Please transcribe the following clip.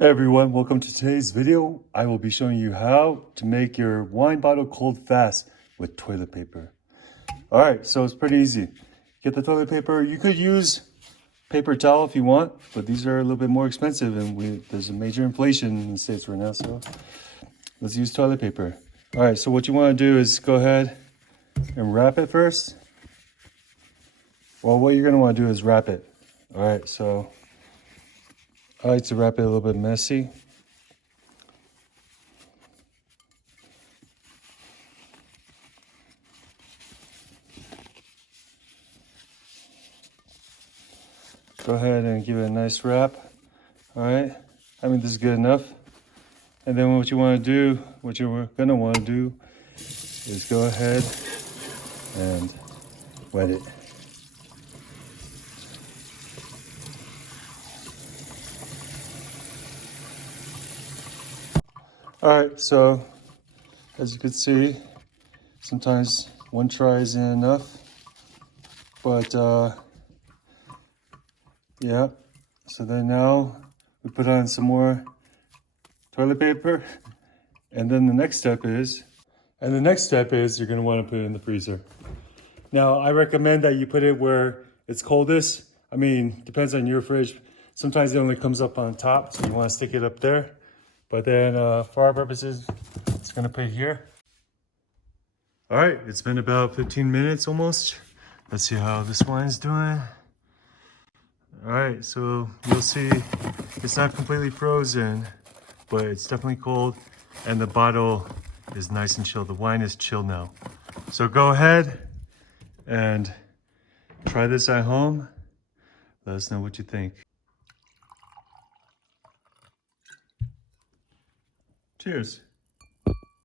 Hey everyone, welcome to today's video. I will be showing you how to make your wine bottle cold fast with toilet paper. All right, so it's pretty easy. Get the toilet paper. You could use paper towel if you want, but these are a little bit more expensive and there's a major inflation in the States right now, so let's use toilet paper. All right, so what you want to do is go ahead and wrap it first. Well, what you're going to want to do is wrap it. All right, so I like to wrap it a little bit messy. Go ahead and give it a nice wrap. All right, I mean, this is good enough. And then what you want to do, what you're gonna want to do is go ahead and wet it. All right, so as you can see, sometimes one try isn't enough, but yeah. So then now we put on some more toilet paper, and then the next step is you're gonna want to put it in the freezer. Now I recommend that you put it where it's coldest. I mean, depends on your fridge. Sometimes it only comes up on top, so you want to stick it up there. But then for our purposes, it's gonna put it here. All right, it's been about 15 minutes almost. Let's see how this wine's doing. All right, so you'll see it's not completely frozen, but it's definitely cold, and the bottle is nice and chilled. The wine is chilled now. So go ahead and try this at home. Let us know what you think. Cheers.